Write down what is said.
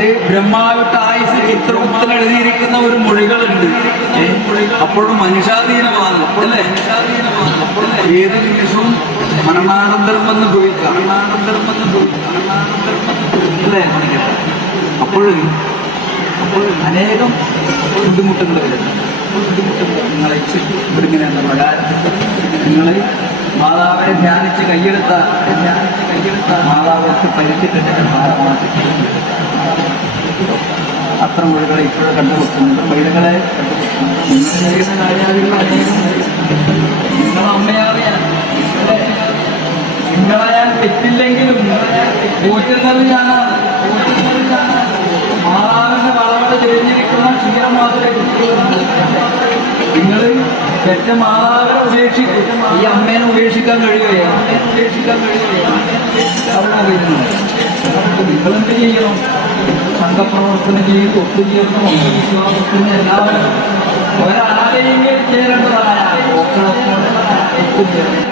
അത് ബ്രഹ്മാവിട്ട ആയുസ് ചിത്രത്തിൽ എഴുതിയിരിക്കുന്ന ഒരു മൊഴികളുണ്ട്? അപ്പോഴും മനുഷ്യാധീനമാണ് അല്ലേ? ഏത് നിമിഷവും മരണാനന്തരം വന്ന് ഭവിക്കാം. മരണാനന്തരം വന്ന് പോയി അല്ലേ? അപ്പോഴും അപ്പോൾ അനേകം ബുദ്ധിമുട്ടുകൾ നിങ്ങളെ ഇവിടിങ്ങനെ നിങ്ങളെ മാതാവിനെ ധ്യാനിച്ച് കൈയെടുത്ത ധ്യാനിച്ച് കൈയെടുത്ത മാതാവിற்கு പരിചിട്ടിട്ട് ഭാരമാക്കി അത്ര മൊഴികളെ ഇപ്പോഴും കണ്ടുവെക്കുന്നുണ്ട് മൊഴികളെ നിങ്ങൾ ചെയ്യുന്ന കാര്യങ്ങൾ അനേകം നിങ്ങളെ അമ്മയറിയാൻ നിങ്ങളെ ഞാൻ തെറ്റില്ലെങ്കിലും പോറ്റുന്നത് ഞാനാണ് വളവള തിരിഞ്ഞിരിക്കുന്ന ക്ഷീണം മാത്രമേ നിങ്ങൾ പെറ്റ മാതാവിനെ ഉപേക്ഷിക്കും ഈ അമ്മേനെ ഉപേക്ഷിക്കാൻ കഴിയുകയോ? അമ്മേനെ ഉപേക്ഷിക്കാൻ കഴിയുകയോ? അവിടെ നിങ്ങൾ നിങ്ങളെന്ത് ചെയ്യണം? സംഘപ്രവർത്തനം ചെയ്ത് ഒത്തുചേർന്ന് വിശ്വാസത്തിന് എല്ലാവരും ഒരാളെയും ചേരേണ്ടതായ ഒത്തുചേർന്ന്